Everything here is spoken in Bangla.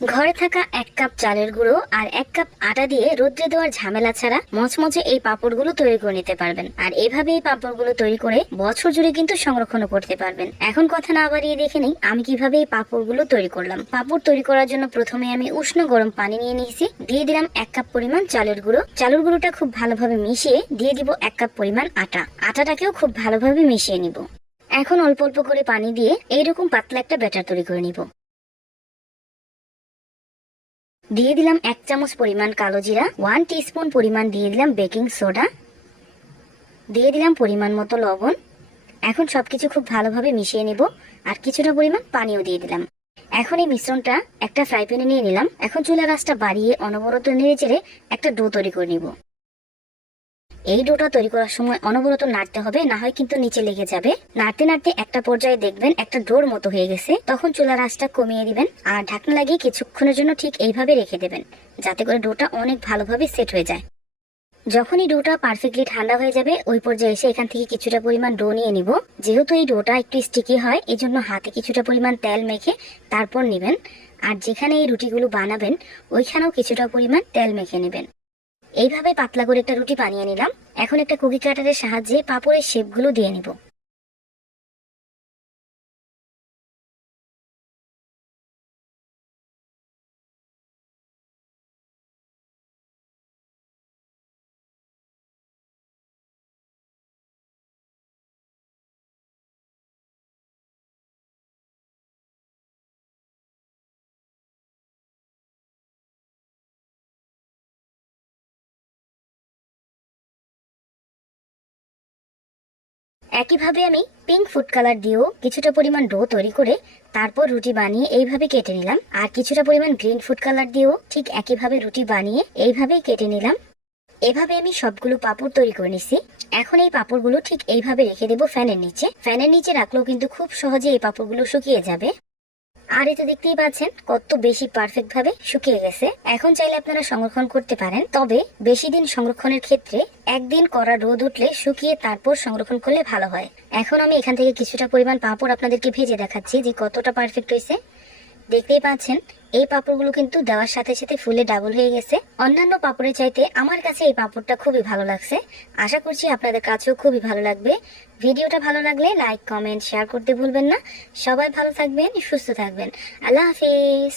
ঘরে থাকা এক কাপ চালের গুঁড়ো আর এক কাপ আটা দিয়ে রোদ্রে দেওয়ার ঝামেলা ছাড়া মচমচে এই পাঁপড়গুলো তৈরি করে নিতে পারবেন। আর এভাবে এই পাঁপড়গুলো তৈরি করে বছর জুড়ে কিন্তু সংরক্ষণ করতে পারবেন। এখন কথা না বাড়িয়ে দেখে নিই, আমি কীভাবে এই পাঁপড়গুলো তৈরি করলাম। পাঁপড় তৈরি করার জন্য প্রথমে আমি উষ্ণ গরম পানি নিয়ে নিয়েছি। দিয়ে দিলাম এক কাপ পরিমাণ চালের গুঁড়ো। চালের গুঁড়োটা খুব ভালোভাবে মিশিয়ে দিয়ে দিব এক কাপ পরিমাণ আটা। আটাটাকেও খুব ভালোভাবে মিশিয়ে নিব। এখন অল্প অল্প করে পানি দিয়ে এইরকম পাতলা একটা ব্যাটার তৈরি করে নিব। দিয়ে দিলাম এক চামচ পরিমাণ কালো জিরা ওয়ান টিস্পুন পরিমাণ দিয়ে দিলাম বেকিং সোডা দিয়ে দিলাম পরিমাণ মতো লবণ। এখন সব কিছু খুব ভালোভাবে মিশিয়ে নেব আর কিছুটা পরিমাণ পানিও দিয়ে দিলাম। এখন এই মিশ্রণটা একটা ফ্রাই প্যানে নিয়ে নিলাম। এখন চুলা রাসটা বাড়িয়ে অনবরত নেড়ে চেড়ে একটা ডো তৈরি করে নিব। এই ডোটা তৈরি করার সময় অনবরত নাড়তে হবে, না হয় কিন্তু নিচে লেগে যাবে। নাড়তে নাড়তে একটা পর্যায়ে দেখবেন একটা ডোর মতো হয়ে গেছে। তখন চুলার আঁচটা কমিয়ে দিবেন আর ঢাকনা লাগিয়ে কিছুক্ষণের জন্য ঠিক এইভাবে রেখে দেবেন, যাতে করে ডোটা অনেক ভালোভাবে সেট হয়ে যায়। যখনই ডোটা পারফেক্টলি ঠান্ডা হয়ে যাবে, ওই পর্যায়ে এসে এখান থেকে কিছুটা পরিমাণ ডো নিয়ে নিব। যেহেতু এই ডোটা একটু স্টিকি হয় এই জন্য হাতে কিছুটা পরিমাণ তেল মেখে তারপর নেবেন। আর যেখানে এই রুটিগুলো বানাবেন, ওইখানেও কিছুটা পরিমাণ তেল মেখে নেবেন। এইভাবে পাতলা করে একটা রুটি বানিয়ে নিলাম। এখন একটা কুকি কাটারের সাহায্যে পাপড়ের শেপগুলো দিয়ে নিব। একইভাবে আমি পিঙ্ক ফুড কালার দিয়েও কিছুটা পরিমাণ ডো তৈরি করে তারপর রুটি বানিয়ে এইভাবে কেটে নিলাম। আর কিছুটা পরিমাণ গ্রিন ফুড কালার দিয়েও ঠিক একইভাবে রুটি বানিয়ে এইভাবেই কেটে নিলাম। এভাবে আমি সবগুলো পাপড় তৈরি করে নিছি। এখন এই পাপড়গুলো ঠিক এইভাবে রেখে দেবো ফ্যানের নিচে। ফ্যানের নিচে রাখলেও কিন্তু খুব সহজে এই পাপড়গুলো শুকিয়ে যাবে। আর এটা দেখতেই পাচ্ছেন, কত বেশি পারফেক্ট ভাবে শুকিয়ে গেছে। এখন চাইলে আপনারা সংরক্ষণ করতে পারেন। তবে বেশি দিন সংরক্ষণের ক্ষেত্রে একদিন করা রোদ উঠলে শুকিয়ে তারপর সংরক্ষণ করলে ভালো হয়। এখন আমি এখান থেকে কিছুটা পরিমাণ পাপড় আপনাদেরকে ভেজে দেখাচ্ছি যে কতটা পারফেক্ট হয়েছে। দেখতেই পাচ্ছেন, এই পাপড়গুলো কিন্তু দেওয়ার সাথে সাথে ফুলে ডাবল হয়ে গেছে। অন্যান্য পাপড়ের চাইতে আমার কাছে এই পাপড়টা খুবই ভালো লাগছে। আশা করছি আপনাদের কাছেও খুবই ভালো লাগবে। ভিডিওটা ভালো লাগলে লাইক কমেন্ট শেয়ার করতে ভুলবেন না। সবাই ভালো থাকবেন, সুস্থ থাকবেন। আল্লাহ হাফিজ।